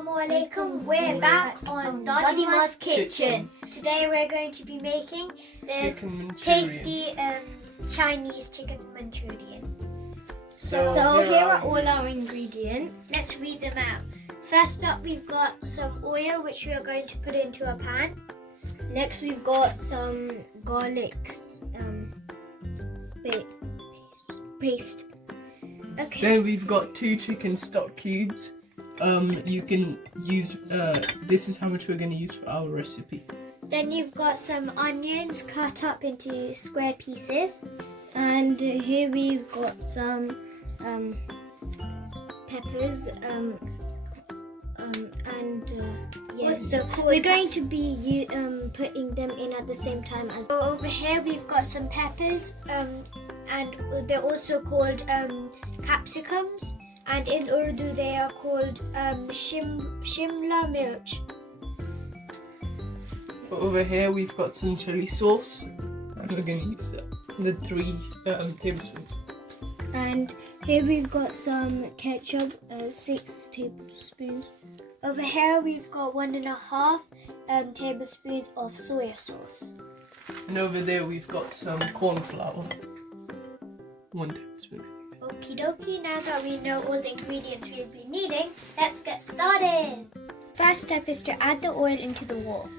Assalamualaikum. We're back on DADIMA'S kitchen. Today we're going to be making the tasty Chinese chicken Manchurian. So here are all our ingredients. Let's read them out. First up, we've got some oil which we are going to put into a pan. Next, we've got some garlic paste. Okay. Then we've got 2 chicken stock cubes. You can use, this is how much we're going to use for our recipe. Then you've got some onions cut up into square pieces. And here we've got some peppers. So we're going to be putting them in at the same time as. So over here we've got some peppers, and they're also called capsicums. And in Urdu they are called shimla mirch. Over here we've got some chili sauce, and we're going to use that. The 3 tablespoons. And here we've got some ketchup, 6 tablespoons. Over here we've got 1.5 tablespoons of soya sauce. And over there we've got some corn flour, 1 tablespoon. Okie dokie, now that we know all the ingredients we'll be needing, let's get started. First step is to add the oil into the wok.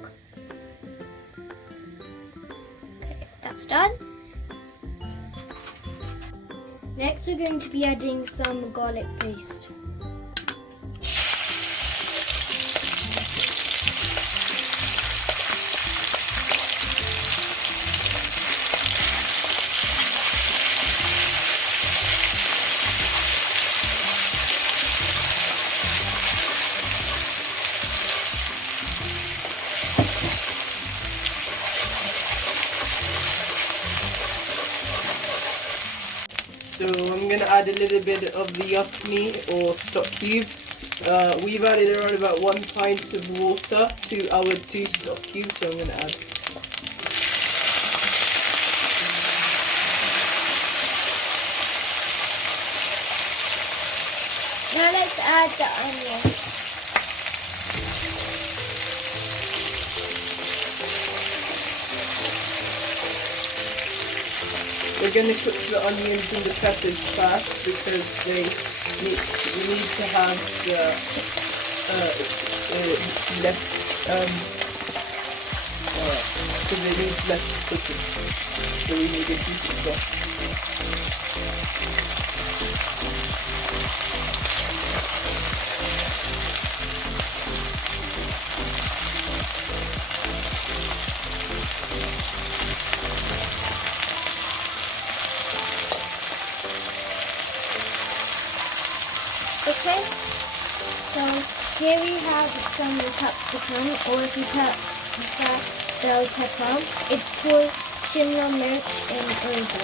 Okay, that's done. Next we're going to be adding some garlic paste. So I'm going to add a little bit of the yakni or stock cube. We've added around about 1 pint of water to our 2 stock cubes, so I'm going to add. Now let's add the onions. We're going to cook the onions and the peppers fast because we need to have the less because they need less cooking, so we need a decent sauce. Okay, so here we have some capsicum, or if you prefer bell pepper, it's called shimla mirch in Urdu.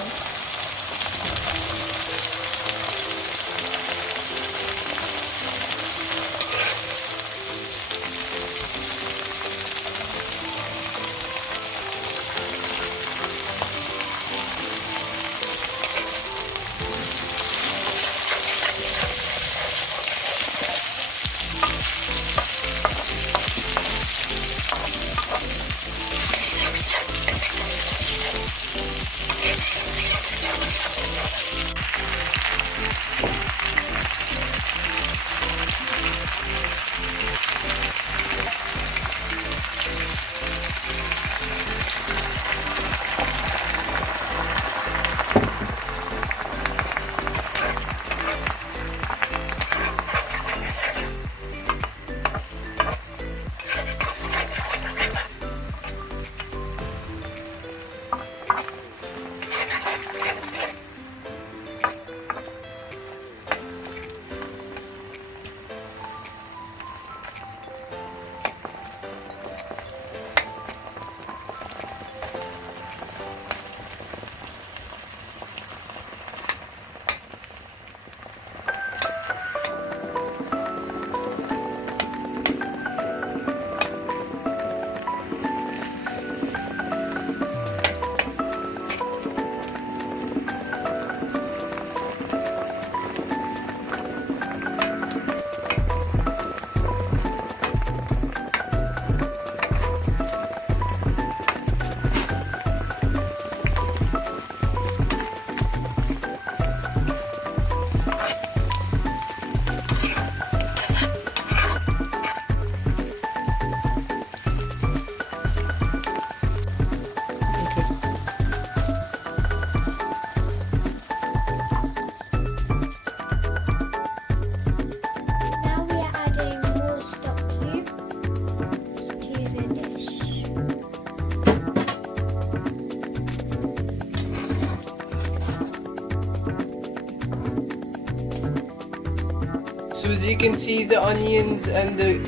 as you can see, the onions and the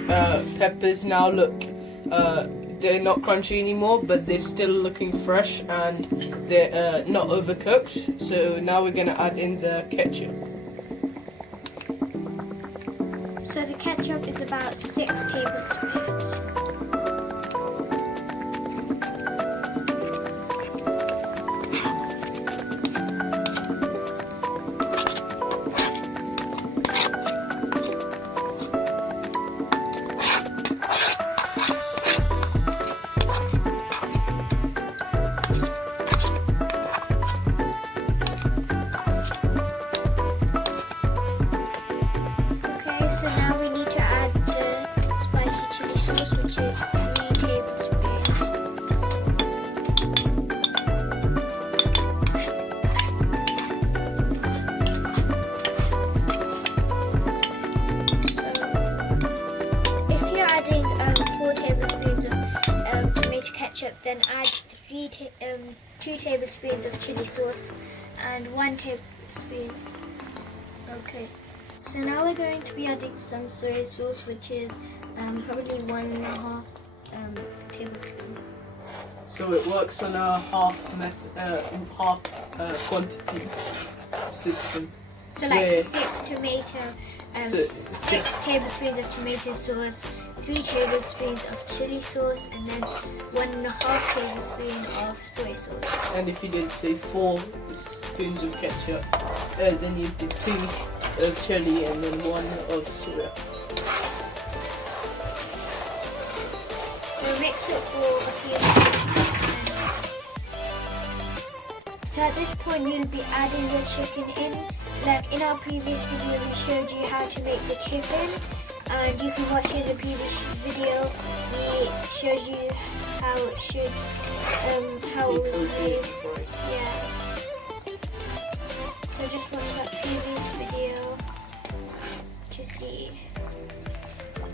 peppers now look, they're not crunchy anymore, but they're still looking fresh and they're not overcooked. So now we're gonna add in the ketchup. So the ketchup is about 6 tablespoons. So now we need to add the spicy chili sauce, which is 3 tablespoons. So if you're adding 4 tablespoons of tomato ketchup, then add 2 tablespoons of chili sauce and 1 tablespoon. Okay. So now we're going to be adding some soy sauce, which is probably 1.5 tablespoon. So it works on a half quantity system. So like Yeah. 6 tomato, So, 6 tablespoons of tomato sauce, 3 tablespoons of chili sauce, and then 1.5 tablespoon of soy sauce. And if you did say 4 spoons of ketchup, then you did 2 of chili and then 1 of soya. So mix it for a few minutes. So at this point you'll be adding the chicken in. Like in our previous video we showed you how to make the chicken, and you can watch in the previous video we showed you how it should how it was made. Yeah. So just watch that previous video to see.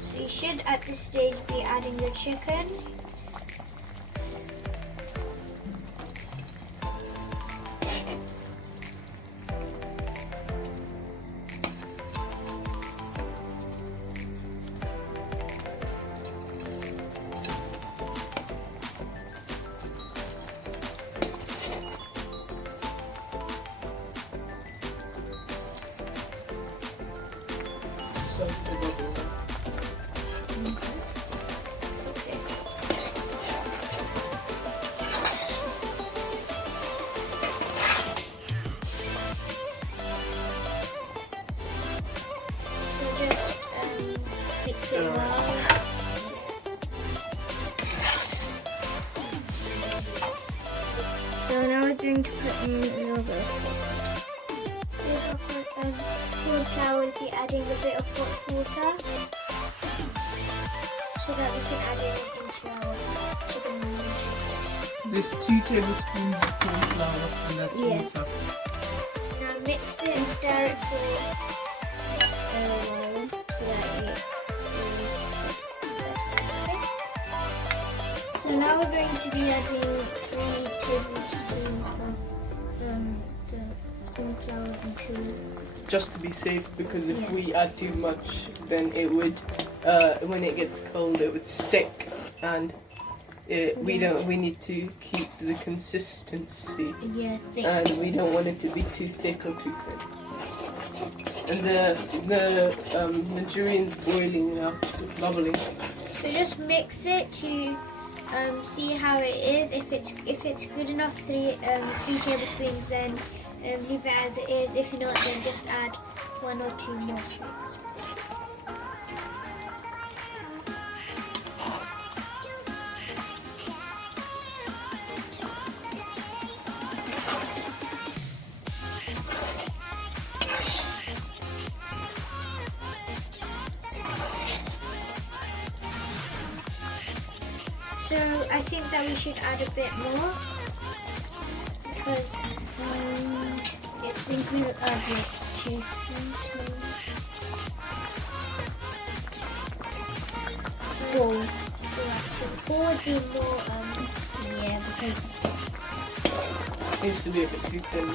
So you should at this stage be adding the chicken. Mix it well. So now we're going to put in a little bit of corn flour. We'll be adding a bit of hot water so that we can add it into our chicken noodles. There's 2 tablespoons of corn flour and that's water. Now mix it and stir it for a while so that it So now we're going to be adding 3 tablespoons of the corn flour into. Just to be safe, because if we add too much, then it would, when it gets cold, it would stick, and we need to keep the consistency, Thick. and we don't want it to be too thick or too thin. And the Manchurian's boiling now, it's bubbling. So just mix it to see how it is. If it's good enough, 3 tablespoons, then leave it as it is. If not, then just add 1 or 2 more spoons. So I think that we should add a bit more because it's going to be like 2 spoons. 4. So actually 4 would be more, because Seems to be a bit too thin.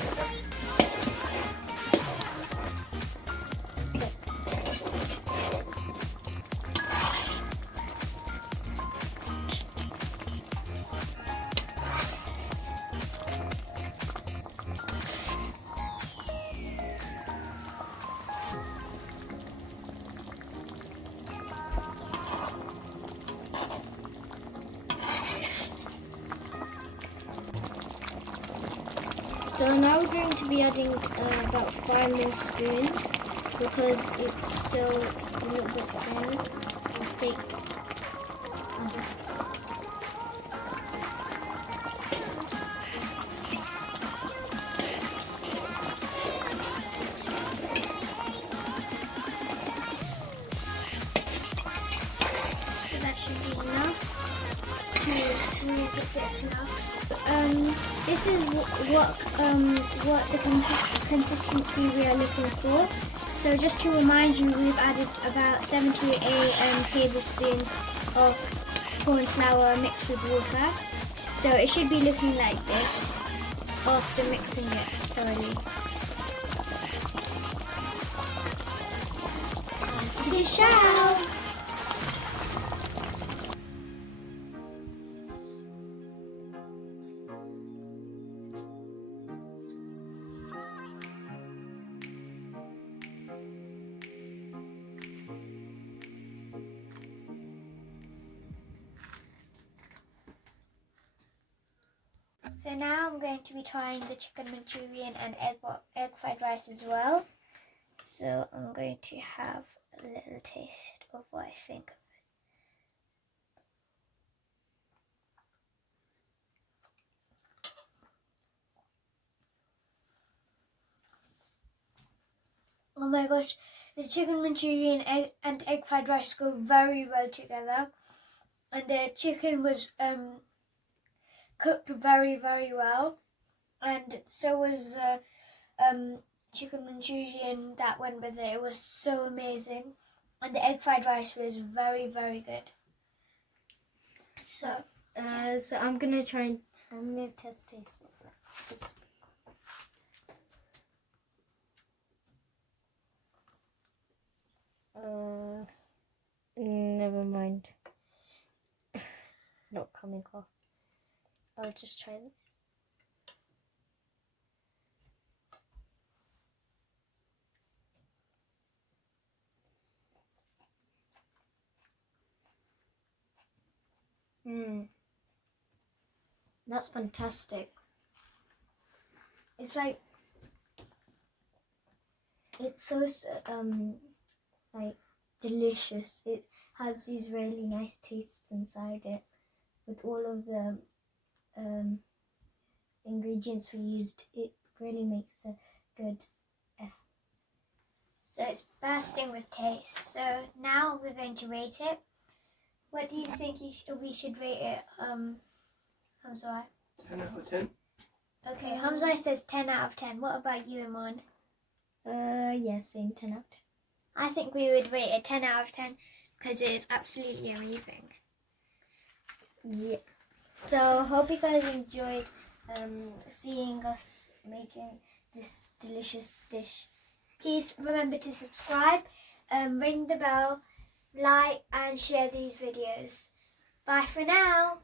So now we're going to be adding about 5 more spoons because it's still a little bit thin and thick. So that should be enough to make it thick enough. This is what the consistency we are looking for. So just to remind you, we've added about 7 to 8 tablespoons of corn flour mixed with water. So it should be looking like this after mixing it thoroughly. To the shower. So now I'm going to be trying the chicken Manchurian and egg fried rice as well. So I'm going to have a little taste of what I think of it. Oh my gosh, the chicken Manchurian and egg fried rice go very well together. And the chicken was cooked very well, and so was chicken Manchurian that went with it. It was so amazing, and the egg fried rice was very good. So so I'm gonna test it. Just never mind. It's not coming off. I'll just try this. That's fantastic. It's like, it's so like delicious. It has these really nice tastes inside it with all of the ingredients we used. It really makes a good effort. So it's bursting with taste. So now we're going to rate it. What do you think we should rate it, Hamza? 10 out of 10. Okay, Hamza says 10 out of 10. What about you, Iman? Yeah, same, 10 out of 10. I think we would rate it 10 out of 10 because it is absolutely amazing. Yeah. So, hope you guys enjoyed seeing us making this delicious dish. Please remember to subscribe, ring the bell, like and share these videos. Bye for now.